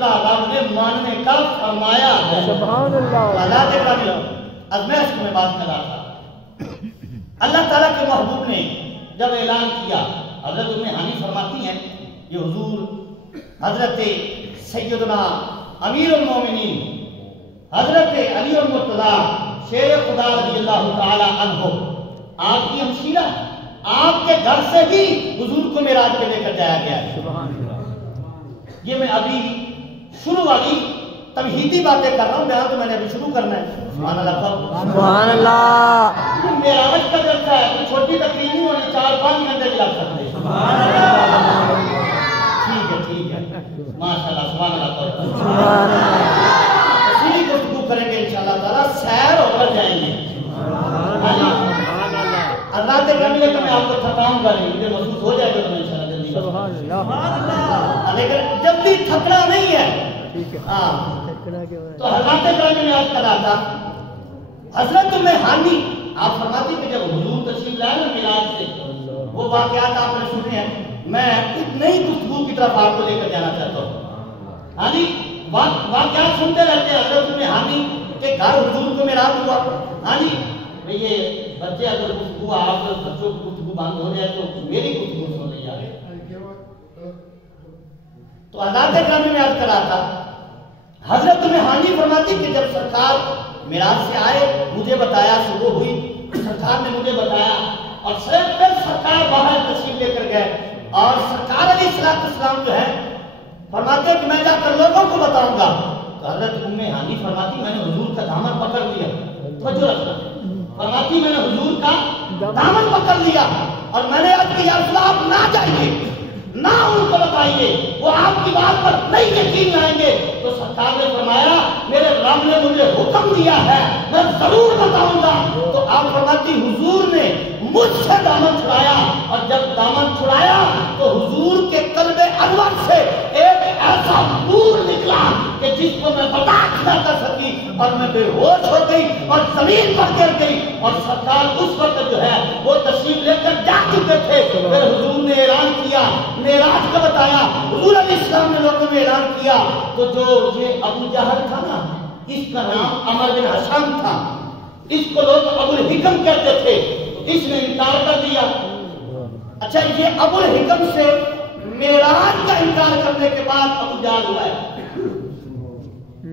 رب نے ماننے کا فرمایا ہے۔ سبحان اللہ۔ حالات کامل اب میں اس میں بات کر رہا تھا، اللہ تعالیٰ کے محبوب نے جب اعلان کیا، حضرت ام ہانی فرماتی ہیں یہ حضور حضرت سیدنا امیر المومنین حضرت علی المرتضیٰ شیر خدا رضی اللہ تعالی عنہ آپ کی ہمشیرہ، آپ کے گھر سے بھی حضور کو معراج پہ لے کر جایا گیا ہے۔ سبحان اللہ۔ یہ میں ابھی شروع والی تمہیدی باتیں کر رہا ہوں، یہاں تو میں نے ابھی شروع کرنا ہے۔ سبحان اللہ، سبحان اللہ۔ معراج کا جلسہ ہے، کوئی چھوٹی تقریر نہیں ہونی، 4-5 گھنٹے بھی لگ سکتے ہیں۔ سبحان اللہ۔ ٹھیک ہے ماشاء اللہ، سبحان اللہ۔ سبحان اللہ۔ اسی گفتگو کریں گے انشاءاللہ تعالیٰ، سیر ہو کر جائیں گے۔ اللہ تعالیٰ کہ میں آپ کو تھکاؤں گا نہیں، مجھے محسوس ہو جائے گا تو میں انشاءاللہ جلدی کروں گا۔ سبحان اللہ۔ لیکن جلدی تھکنا نہیں ہے۔ ٹھیک ہے۔ ہاں تو حضرت گرامی میں عرض کر رہا تھا، حضرت ام ہانی آپ فرماتی کہ جب حضور تشریف لائے نا معراج سے، وہ واقعات آپ نے سنے ہیں، میں ایک نئی گفتگو کی طرف آپ کو لے کر جانا چاہتا ہوں۔ ہاں جی، واقعات سنتے رہتے ہیں حضرت ام ہانی کے گھر حضور کو معراج ہوا۔ ہاں جی، یہ بچے اگر گفتگو آپ بچوں کی گفتگو بند ہو جائے تو میری گفتگو سن نہیں آ رہی۔ تو حضرت گرامی میں عرض کر رہا تھا، حضرت ام ہانی فرماتی کہ جب سرکار معراج سے آئے، مجھے بتایا، صبح ہوئی، سرکار نے مجھے بتایا، اور پھر سرکار باہر تشریف لے کر گئے، اور سرکار علیہ السلام جو ہے فرماتے کہ میں جا کر لوگوں کو بتاؤں گا۔ تو حضرت ام ہانی فرماتی میں نے حضور کا دامن پکڑ لیا، توجہ رکھنا، فرماتی میں نے حضور کا دامن پکڑ لیا، اور میں نے عرض کیا یا رسول اللہ آپ نہ جائیے، نہ ان کو بتائیے، وہ آپ کی بات پر نہیں یقین لائیں گے۔ تو سرکار نے فرمایا میرے رب نے مجھے حکم دیا ہے، میں ضرور بتاؤں گا۔ تو آپ فرماتی حضور نے مجھ سے دامن چھڑایا، اور جب دامن چھڑایا تو حضور کے قلب انور سے ایک ایسا نور نکلا کہ جس کو میں برداشت نہ کر سکی، اور میں بے ہوش ہو گئی اور زمین پر گر گئی۔ اور سرکار اس وقت جو ہے وہ تشریف لے کر جا چکے تھے، پھر حضور نے اعلان کیا، معراج کا بتایا، حضور علیہ السلام نے لوگوں میں اعلان کیا۔ تو جو یہ ابو جہل تھا نا، اس کا نام عمر بن حشام تھا، اس کو لوگ ابو الحکم کہتے تھے، اس نے انکار کر دیا۔ اچھا، یہ ابو الحکم سے معراج کا انکار کرنے کے بعد ابو جہل ہوا ہے۔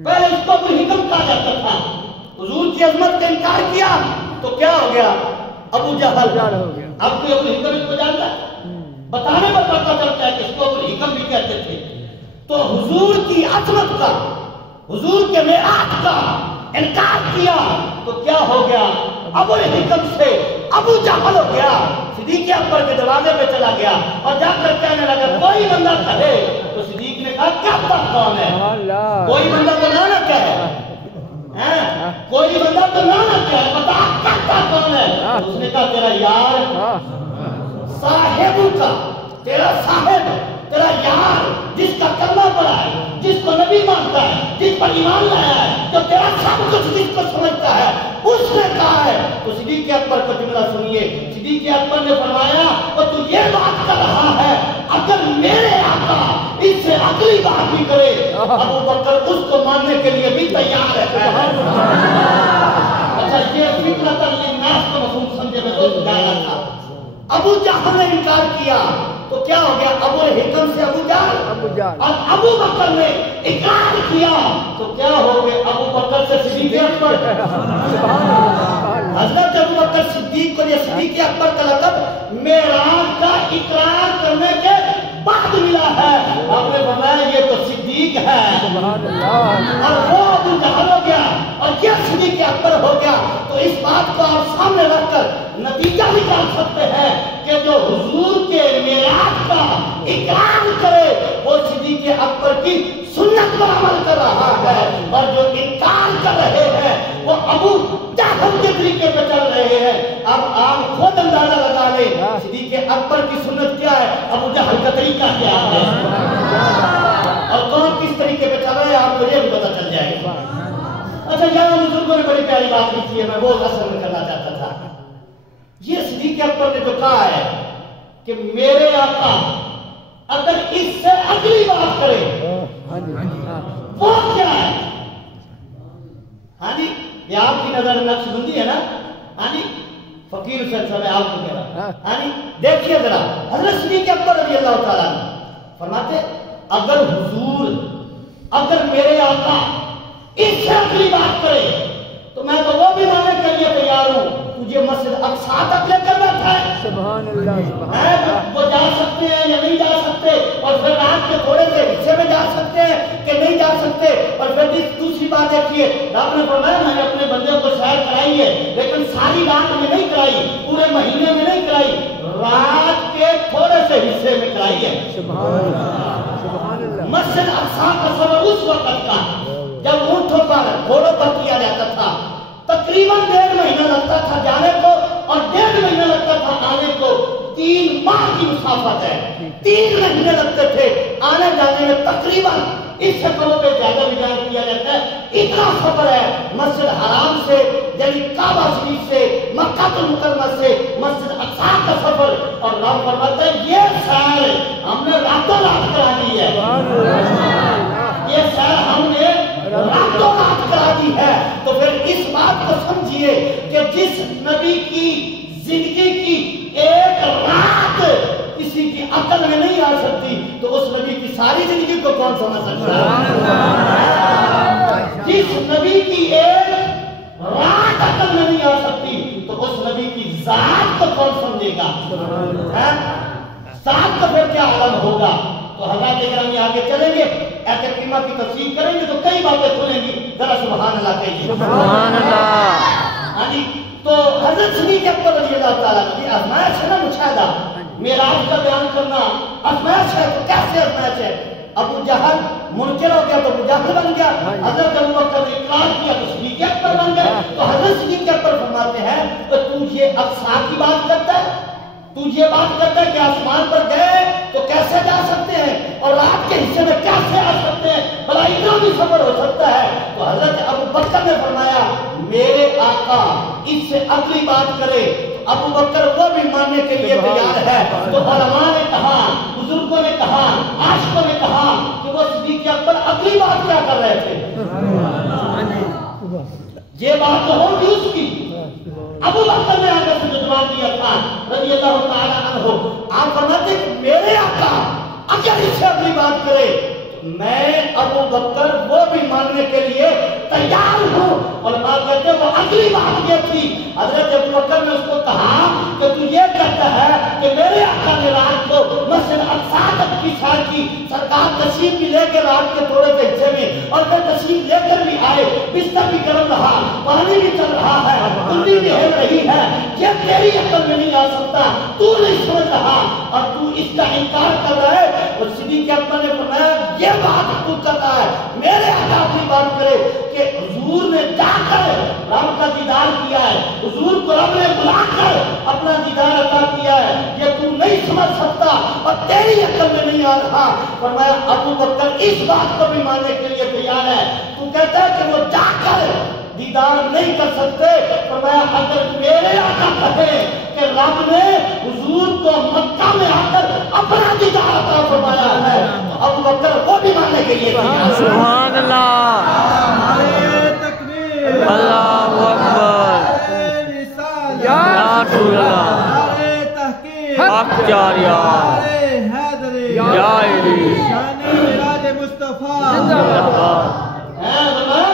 پہلے اس کو ابو الحکم کہا جاتا تھا، حضور کی عظمت کا انکار کیا تو کیا ہو گیا؟ ابو جہل ہو گیا۔ اب کوئی ابو الحکم اس کو جانتا ہے؟ بتانے پر پتہ چلتا ہے کہ اس کو ابو الحکم بھی کہتے تھے۔ تو حضور کی عظمت کا، حضور کے معراج کا انکار کیا تو کیا ہو گیا؟ ابو الحکم سے ابو جہل ہو گیا، صدیق اکبر کے دروازے پہ چلا گیا، اور جا کر کہنے لگا کوئی بندہ کہے، تو صدیق نے کہا کیا پتہ کون ہے؟ کوئی بندہ تو نہ کہے، کوئی بندہ تو نہ کہے، بتا کرتا کون ہے؟ اس نے کہا تیرا یار، صاحب کا، تیرا صاحب، تیرا یار، جس کا کلمہ پڑھا ہے، جس کو نبی مانتا ہے، جس پر ایمان لایا ہے، جو تیرا سب کچھ جس کو سمجھتا ہے، اس نے کہا ہے۔ تو صدیق اکبر کا جملہ سنیے، صدیق اکبر نے فرمایا اور تو یہ بات کر رہا ہے، اگر میرے آقا اس سے اگلی بات بھی کرے، ابو بکر اس کو ماننے کے لیے بھی تیار ہے۔ اچھا، یہ فطرۃ للناس کو مفہوم سمجھے میں تو جانا تھا۔ ابو جہل نے انکار کیا تو کیا ہو گیا؟ ابو الحکم سے ابو جہل، اور ابو بکر نے اقرار کیا تو کیا ہو گئے؟ ابو بکر سے صدیق اکبر۔ حضرت ابو بکر صدیق کو یہ صدیق اکبر کا لقب معراج کا اقرار کرنے کے بعد ملا ہے۔ آپ نے فرمایا یہ تو صدیق ہے، اور وہ ابو جہل ہو گیا اور یہ صدیق اکبر ہو گیا۔ تو اس بات کو آپ سامنے رکھ کر نتیجہ نکال سکتے ہیں کہ جو حضور کے معراج کا اقرار کرے وہ صدیق اکبر کی سنت پر عمل کر رہا ہے، اور جو انکار کر رہے ہیں وہ ابو جہل کے طریقے پہ چل رہے ہیں۔ اب آپ خود اندازہ لگا لیں صدیق اکبر کی سنت کیا ہے، ابو جہل کا طریقہ کیا ہے، اور کون کس طریقے پہ چل رہا ہے، آپ کو یہ بھی پتہ چل جائے گا۔ اچھا، یہاں بزرگوں نے بڑی پیاری بات لکھی ہے، میں وہ اصل میں کرنا چاہتا تھا۔ یہ صدیق اکبر نے جو کہا ہے کہ میرے آقا اگر اس سے اگلی بات کرے हाँ जी हाँ वो क्या है? हाँ जी, ये आपकी नजर नक्शबंदी है ना? हाँ जी, फकीर हुसैन साहब आपको कह रहा। हाँ जी, देखिए जरा हजरत सिद्दीक़ अकबर रज़ी अल्लाह ताला फरमाते, अगर हुजूर, अगर मेरे आका इससे अगली बात करे तो मैं तो वो भी मानने के लिए तैयार हूँ। तुझे मस्जिद अक्सा तक लेकर बैठा है, सुभान अल्लाह सुभान अल्लाह। वो जा सकते हैं या नहीं जा सकते, और फिर रात के थोड़े से हिस्से में जा सकते हैं कि नहीं जा सकते। और फिर दूसरी बात देखिए, आपने फरमाया मैंने अपने बंदे को सैर कराई है, लेकिन सारी रात में नहीं कराई, पूरे महीने में नहीं कराई, रात के थोड़े से हिस्से में कराई है। सुभान अल्लाह सुभान अल्लाह। मस्जिद अक्सा का सफर उस वक्त का जब ऊंटों पर घोड़ों पर किया जाता था, तकरीबन 1.5 महीना लगता था जाने को और 1.5 महीना लगता था आने को। 3 माह की मुसाफत है, 3 महीने लगते थे आने जाने में। तकरीबन इस सफरों पे ज्यादा विचार किया जाता है। इतना सफर है मस्जिद हराम से, यानी काबा शरीफ से, मक्का मुकर्रमा से मस्जिद अक्सा का सफर। और राम फरमाता है ये सैर हमने रातों रात करा दी है, ये सैर हमने रातों रात करा दी है। तो फिर इस बात को समझिए कि जिस नबी की जिंदगी की एक रात किसी की अकल में नहीं आ सकती, तो उस नबी की सारी जिंदगी को कौन समझ सकता है? जिस नबी की एक रात अकल में नहीं आ सकती, तो उस नबी की जात को कौन समझेगा? साथ तो फिर क्या आलम होगा? तो हज़रत इकराम आगे चलेंगे, ऐसे कीमा की तफसीर करेंगे तो कई बातें खुलेंगी। जरा सुभान अल्लाह कहिए। सुभान अल्लाह। हाँ जी, तो हजरत सिद्दीक़ अकबर रज़ी अल्लाह ताला की आज़माइश है ना, मुशाहिदा, मेराज का बयान करना आज़माइश है। तो कैसे आज़माइश है? अबू जहल मुनकिर हो गया तो अबू जहल बन गया, हजरत अबू बकर ने इकरार किया तो सिद्दीक़ अकबर बन गए। तो हजरत सिद्दीक़ अकबर फरमाते हैं तो तू ये अक्सा की बात करता है, तू ये बात करता है कि आसमान पर गए तो कैसे जा सकते हैं और रात के हिस्से में कैसे आ सकते हैं, भला इतना भी सफर हो सकता है? तो हजरत अबू बकर ने फरमाया मेरे आका इससे अगली बात करे, अबू बकर वो भी मानने के लिए तैयार है। तो उलमा ने कहा, बुजुर्गों ने कहा, आशिकों ने कहा कि वो सिद्दीक़ अकबर अगली बात क्या कर रहे थे? ये बात तो होगी उसकी। अबू बकर ने आगे से जवाब दिया था रज़ी अल्लाह ताला अन्हु, आप फरमाते कि मेरे आका अगर इससे अगली बात करे मैं अबू बकर वो भी मानने के लिए तैयार हूँ। और बात कहते वो अगली बात ये थी, हजरत अबू बकर ने उसको कहा कि तू ये कहता है कि मेरे आका ने रात को मस्जिद अक्सा तक की सैर की, सरकार तशरीफ भी लेकर रात के थोड़े से हिस्से में, और फिर तशरीफ लेकर भी आए, बिस्तर भी गर्म रहा, पानी भी चल रहा है, ठंडी भी हो रही है, ये तेरी अकल में नहीं आ सकता, तू नहीं समझ रहा और तू इसका इनकार कर रहा है। और सिद्दीक़ अकबर ने फरमाया ये बात तू कर रहा है, मेरे आका अपनी बात करे कि हुजूर ने जाकर रब का दीदार किया है, हुजूर को रब ने बुलाकर अपना दीदार अता किया है, ये तू नहीं समझ सकता और तेरी अकल में नहीं आ रहा। फरमाया अबू बकर इस बात को भी मानने के लिए तैयार है, तू कहता है कि वो जाकर दीदार नहीं कर सकते। फरमाया अगर मेरे आका कहे कि रब ने हुजूर को मक्का में आकर अपना दीदार अता फरमाया है, तो अबू बकर वो भी मानने के लिए तैयार है। सुभान अल्लाह, तकबीर, अल्लाहु अकबर, या रसूल अल्लाह, तहकीक, हक जारिया, हैदरी, या इली, शानी मिराज मुस्तफा।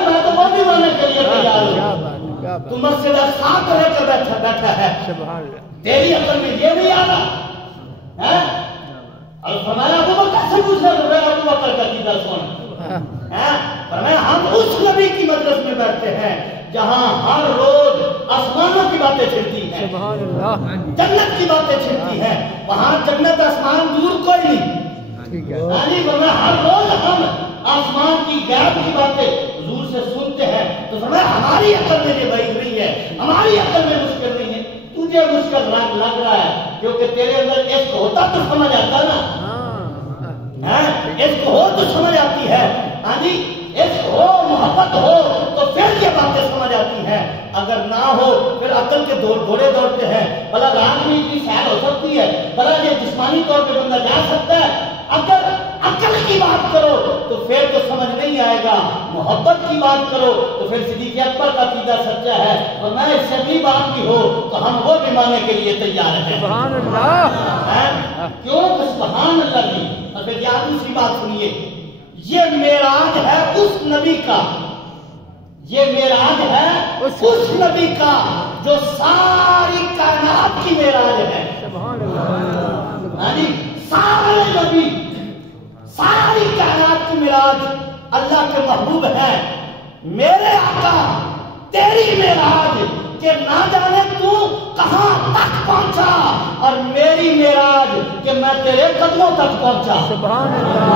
मैं तो वो भी मानने के लिए तैयार क्या हूँ। बात है, क्या बात तू मस्जिद साथ रहकर बैठा है, सुभान अल्लाह। तेरी अकल में ये नहीं आ रहा है? और फरमाया अबू बकर से पूछना तो मैं अबू बकर का कीदा कौन है? फरमाया हम उस नबी की मजलिस में बैठते हैं जहां हर रोज आसमानों की बातें छिड़ती हैं, सुभान अल्लाह, जन्नत की बातें छिड़ती हैं, वहां जन्नत आसमान दूर कोई नहीं। ठीक है, फरमाया हर रोज हम आसमान की गैब की बातें हुजूर से सुनते हैं। तो फरमाया हमारी अकल में ये बात नहीं है, हमारी अकल में मुश्किल नहीं है, तुझे मुश्किल लग रहा है क्योंकि तेरे अंदर इश्क होता तो समझ आता ना, इश्क हो तो समझ आती है। हाँ जी, इश्क हो, मोहब्बत हो तो फिर ये बातें समझ आती हैं, अगर ना हो फिर अकल के घोड़े दौड़ते हैं। भला रात में इतनी सैर हो सकती है, भला ये जिस्मानी तौर पे बंदा जा सकता है? अगर अकल की बात करो तो फिर तो समझ नहीं आएगा, मोहब्बत की बात करो तो फिर सिद्दीक़ अकबर का अकीदा सच्चा है, और मैं इससे अगली बात भी हो तो हम वो भी मानने के लिए तैयार हैं। सुभान अल्लाह। क्यों? सुभान अल्लाह की। और फिर यहाँ दूसरी बात सुनिए, ये मेराज है उस नबी का, ये मेराज है उस नबी का जो सारी कायनात की मेराज है। सुभान अल्लाह। यानी सारे नबी, सारी कायनात की मेराज अल्लाह के महबूब है। मेरे आका तेरी मेराज के ना जाने तू कहां तक पहुंचा, और मेरी मेराज के मैं तेरे कदमों तक पहुंचा। सुभान अल्लाह।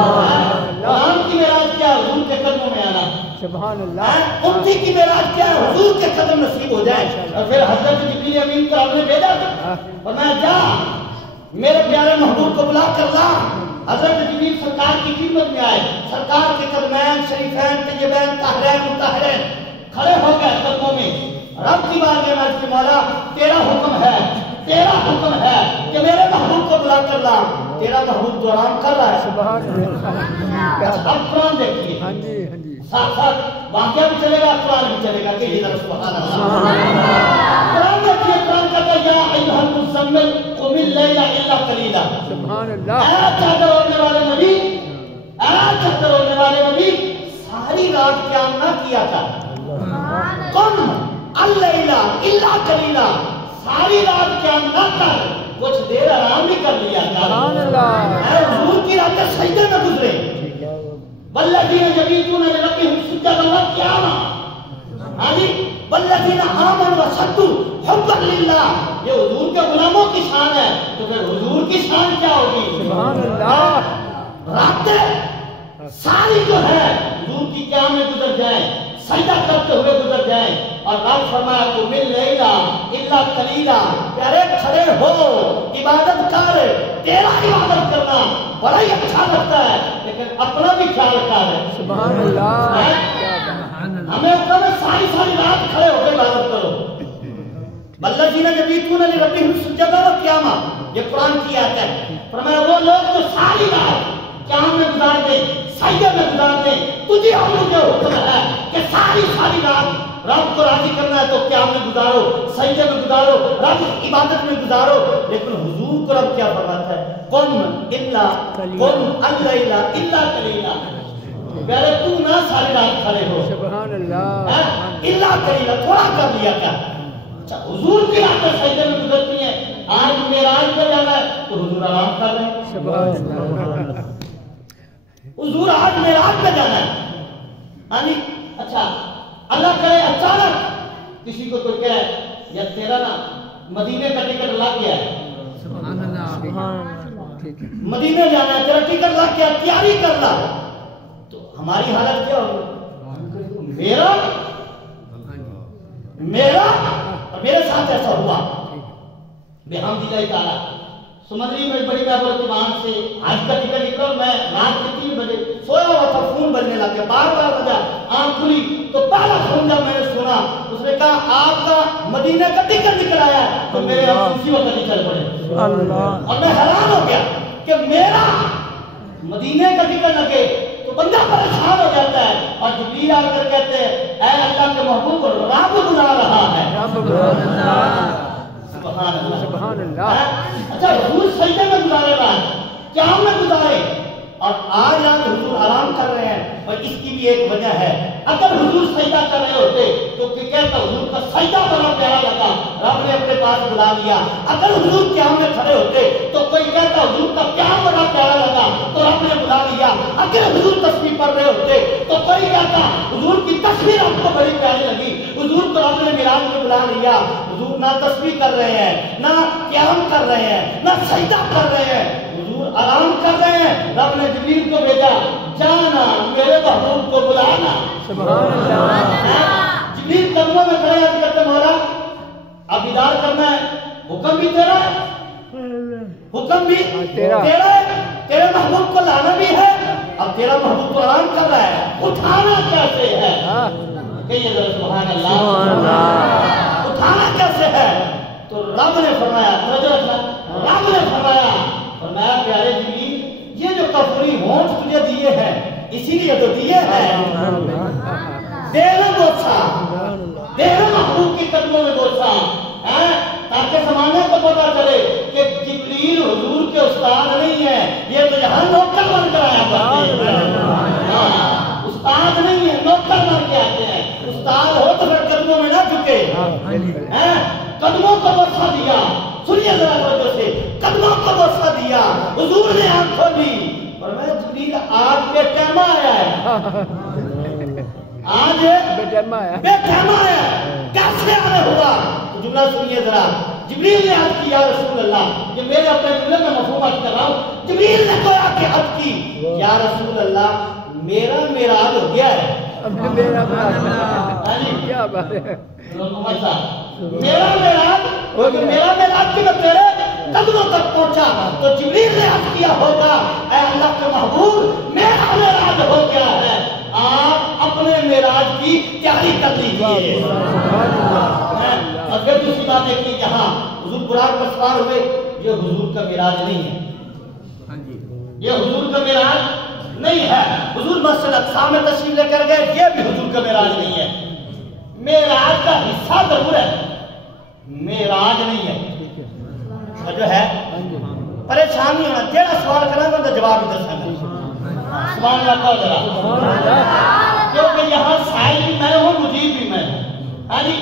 कुरान की मेराज क्या? हुजूर के कदमों में आना। सुभान अल्लाह। उम्मती की मेराज क्या है? हुजूर के कदम नसीब हो जाए। और फिर हजरत जिब्रील अमीन को आपने भेजा और मैं जा मेरे प्यारे महबूब को बुला कर ला। हजरत जिब्रील सरकार की खिदमत में आए, सरकार के कदमैन शरीफैन तैयबैन ताहिरैन मुताहिरैन खड़े हो गए कदमों में। रब की बारगाह में अर्ज़ की मौला तेरा हुक्म है, तेरा हुक्म है कि मेरे महबूब को बुला कर ला। तेरा महबूब तो आराम कर रहा है। सुभान अल्लाह। अब कुरान देखिए, हाँ जी, हाँ जी। साथ साथ वाक़या भी चलेगा, कुरान भी चलेगा। कहिए जरा सुभान अल्लाह। कुरान देखिए, कुरान कहता है या अय्युहल मुज़म्मिल क़ुमिल लैला इल्ला क़लीला। सुभान अल्लाह। ऐ चादर ओढ़ने वाले नबी, ऐ चादर ओढ़ने वाले नबी, सारी रात क्या ना किया था। कुम अल्लैला इल्ला क़लीला, सारी रात क्या ना कर, कुछ देर आराम भी कर लिया था। सुभान अल्लाह। ऐ हुजूर की रातें सजदे में गुजरे। वल्लज़ीना यबीतूना लिरब्बिहिम सुज्जदन व क़ियामा, यानी वल्लज़ीना आमनू व सद्दू हुब्बन लिल्लाह। ये हुजूर के गुलामों की शान है, तो फिर हुजूर की शान क्या होगी? सुभान अल्लाह। रातें सारी जो है हुजूर की क़याम में गुजर जाए, सजदा करते हुए गुजर जाए। और रब फरमाया क़ुमिल लैला इल्ला क़लीला, प्यारे खड़े हो, इबादत कर। तेरा इबादत करना बड़ा ही अच्छा लगता है, लेकिन अपना भी ख्याल कर। सुभान अल्लाह। हमें ऊपर सारी सारी रात खड़े होकर इबादत करो। वल्लज़ीना यबीतूना लिरब्बिहिम सुज्जदन व क़ियामा, ये कुरान की आयत है। फरमाया वो लोग जो सारी रात क़याम में गुजार दे, सजदे में गुजार दे। तुझे और मुझे हुक्म है कि सारी सारी रात रब को राजी करना है तो क़याम में गुजारो, सजदे में गुजारो, रब इबादत में गुजारो। लेकिन हुजूर को रब क्या फरमाता है? कुम अल्लैला इल्ला क़लीला, प्यारे तू ना सारी रात खड़े हो। सुभान अल्लाह। इल्ला क़लीला, थोड़ा कर लिया क्या? अच्छा, हुजूर की रातें सजदे में गुजरती हैं। आज मेराज पे जाना है तो हुजूर आराम कर रहे हैं। सुभान अल्लाह। हुजूर आज मेराज पे जाना है, यानी अच्छा अल्लाह करे अचानक किसी को कोई कहे या तेरा ना मदीने का टिकट लग गया है, सुभान अल्लाह। ठीक है। मदीने जाना है, तेरा टिकट लग गया, तैयारी कर ला, तो हमारी हालत क्या होगी? मेरा और मेरे साथ ऐसा हुआ। बेहमदिल्लाह ताला सुमंदरी में बड़ी महबूब से आज का टिकट निकला। मैं रात के 3 बजे सोया हुआ था, फोन बजने लग गया, बार बार बजा, आंख खुली तो पहला फोन जब मैंने सुना उसने कहा आपका मदीने का टिकट निकल आया। तो मेरे उसी वक्त निकल पड़े अल्लाह। और मैं हैरान हो गया कि मेरा मदीने का टिकट लगे तो बंदा परेशान हो जाता है। और जिब्रील आकर कहते हैं ऐ अल्लाह के महबूब, रब बुला रहा है। सुभान अल्लाह, सुभान अल्लाह। अच्छा, हुजूर सजदे में गुजारे रात, क़याम में गुजारे, और आज आप हुजूर आराम कर रहे हैं। और इसकी भी एक वजह है, अगर हुजूर सजदा कर रहे होते तो कहता हुजूर का सजदा बड़ा प्यारा लगा, रब ने अपने पास बुला लिया। अगर हुजूर क़याम में खड़े होते तो कोई कहता हुजूर का क़याम बड़ा प्यारा लगा, तो रब ने बुला लिया। अगर हुजूर तस्बीह पढ़ रहे होते तो कोई कहता हुजूर की तस्बीह आपको बड़ी प्यारी लगी, हुजूर को रब ने मिराज में बुला लिया। हुजूर ना तस्बीह कर रहे हैं, ना क़याम कर रहे हैं, ना सजदा कर रहे हैं, हुजूर आराम कर रहे हैं। रब ने जिब्रील को भेजा, जाना मेरे महबूब को बुलाना। सुभान अल्लाह। जिब्रील कदमों में खड़े अर्ज़ करते मौला अब दीदार करना है, हुक्म भी तेरा, हुक्म भी तेरा है, तेरे महबूब को लाना भी है। अब तेरा महबूब तो आराम कर रहा है, उठाना कैसे है? कहिए जरा सुभान अल्लाह। उठाना कैसे है? तो रब ने फरमाया, रब ने फरमाया प्यारे जिब्रील, ये जो कपूरी होंठ तुझे दिए हैं, इसीलिए तो दिए हैं। देना बोसा, देना महबूब की कदमों में बोसा, ताकि जमाने को पता चले कि जिब्रील हुजूर के उस्ताद नहीं है, ये तो यहाँ नौकर बन कर आया करते हैं। उस्ताद नहीं है, नौकर बन के आते हैं। उस्ताद हो तो फिर कदमों में ना झुके, कदमों को बोसा दिया। सुनिए जरा तवज्जो से, कदमों को बोसा दिया, हुजूर ने आंख खोली और मैं जिब्रील आज बेटैमा आया है, आज बेटैमा आया, बेटैमा आया, कैसे आने हुआ? तो जुमला सुनिए जरा। जिब्रील ने अर्ज की या रसूल अल्लाह, ये मेरे अपने जुमले में मफहूम अर्ज कर रहा हूँ। जिब्रील ने कोई आके अर्ज की, या रसूल अल्लाह मेरा मेराज हो गया है। मेरा क्या बात है, मेरा मेराज की मैं तेरे कदमों तक पहुंचा। तो जिब्रील ने अर्ज किया होगा, ऐ अल्लाह के महबूब मेरा मेराज हो गया है, आप अपने मेराज की तैयारी कर लीजिए। और फिर दूसरी बात है कि यहाँ हुजूर बुराक पर सवार हुए, ये हुजूर का मेराज नहीं है, ये हुजूर का मेराज नहीं है। हुजूर मस्जिद अक्सा में तशरीफ लेकर गए, ये भी हुजूर का मेराज नहीं है। मेराज का हिस्सा जरूर है, मेराज नहीं है। जो है परेशान नहीं होना, तेरा सवाल करेंगे तो जवाब इधर से सुभान अल्लाह कहो जरा, क्योंकि यहाँ साहिल भी मैं हूँ, मुजीब भी मैं हूँ। हाँ जी,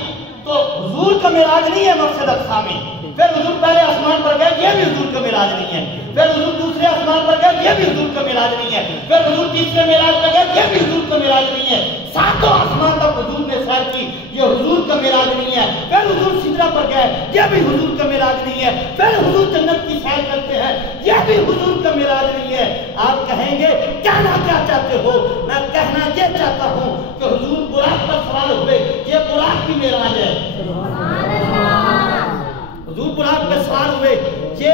तो हुजूर का मेराज नहीं है मस्जिद अक्सा में। फिर हुजूर पहले आसमान पर गए, ये भी हुजूर का मेराज नहीं है। फिर हुजूर दूसरे आसमान पर गए, ये भी हुजूर का मेराज नहीं है। फिर हुजूर तीसरे मेराज पर गए, ये भी हुजूर का मेराज नहीं है। सातों आसमान तक हुजूर ने सैर की, ये हुजूर का मेराज नहीं है। फिर हुजूर सिदरा पर गए, ये भी हुजूर का मेराज नहीं है। फिर हुजूर जन्नत की सैर करते हैं, ये भी हुजूर का मेराज नहीं है। आप कहेंगे कहना क्या चाहते हो? मैं कहना ये चाहता हूँ कि हुजूर बुराक पर सवार हुए, ये बुराक की मेराज है। हुजूर बुराक पे सवार हुए, ये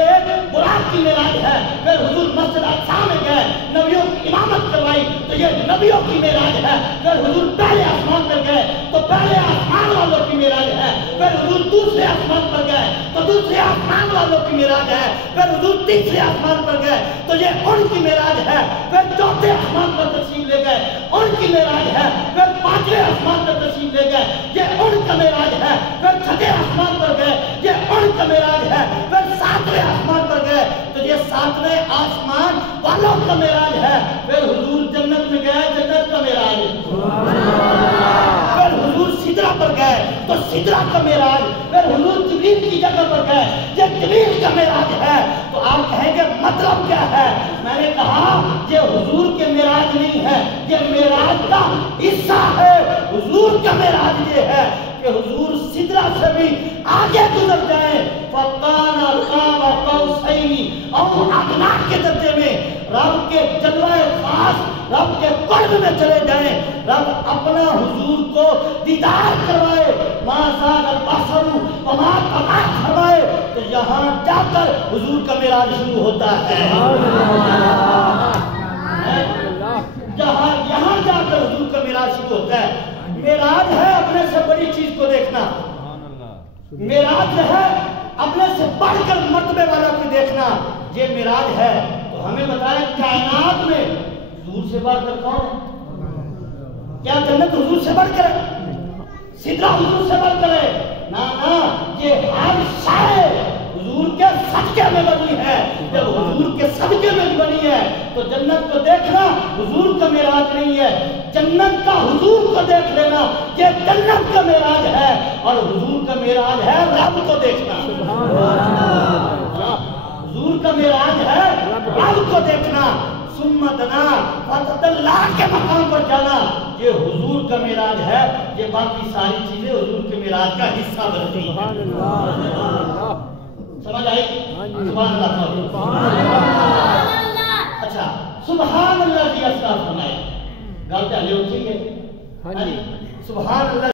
बुराक की मेराज है। फिर हुजूर मस्जिद अक्सा में गए, नबियों की इमामत करवाई, तो ये नबियों की मेराज है। फिर हुजूर पहले आसमान पर गए, तो पहले आसमान वालों की मेराज है। फिर हुजूर दूसरे आसमान पर गए, तो दूसरे आसमान वालों की मेराज है। फिर हुजूर तीसरे आसमान पर गए, तो ये उनकी मेराज है। फिर चौथे आसमान पर तशरीफ ले गए, उनकी मेराज है। फिर पांचवें आसमान पर तशरीफ ले गए, ये उनका मेराज है। फिर छठे आसमान पर गए, ये उनका मेराज है। फिर सातवें आसमान पर गए, तो ये सातवें आसमान वालों का मेराज है। फिर हुजूर जन्नत में गए, जन्नत का मेराज है। फिर हुजूर सिदरा पर गए, तो सिदरा का मेराज। फिर हुजूर जिब्रील की जगह पर गए, ये जिब्रील का मेराज है। तो आप कहेंगे मतलब क्या है? मैंने कहा ये हुजूर के मेराज नहीं है, ये मेराज का हिस्सा है। हुजूर का मेराज ये है कि हुजूर सिदरा से भी आगे गुजर जाए, फकाना काबा कौसैनी और अदना के दर्जे में रब के जलवाए खास, रब के कर्ब में चले जाएं, रब अपना हुजूर को दीदार करवाए, माज़ागल बसरु वमा तग़ा फरमाए, तो यहाँ जाकर हुजूर का मेराज शुरू होता है। यहाँ जाकर हुजूर का मेराज शुरू होता है। मेराज है अपने से बड़ी चीज को देखना, मेराज है अपने से बढ़कर मर्तबे वाला को देखना, ये मेराज है। तो हमें बताया कायनात में हुजूर से बढ़कर कौन है? क्या जन्नत हुजूर से बढ़कर है? सिदरा हुजूर से बढ़कर है? ना ना, ये हर शाय हुजूर के सदके में बनी है। जब हुजूर के सदके में बनी है तो जन्नत को देखना हुजूर का मेराज नहीं है, जन्नत का हुजूर को देख लेना ये जन्नत का मेराज है। और हुजूर का मेराज है रब को देखना, हुजूर का मेराज है रब को देखना। सुम्मतना फतदल्लाह के मकाम पर जाना, ये हुजूर का मेराज है। ये बाकी सारी चीजें हुजूर के मेराज का हिस्सा बनती हैं। समझ आई? सुभान अल्लाह। अच्छा, सुभान अल्लाह की अस्ताग़ फरमाए, गल पहले होती है। सुभान अल्लाह।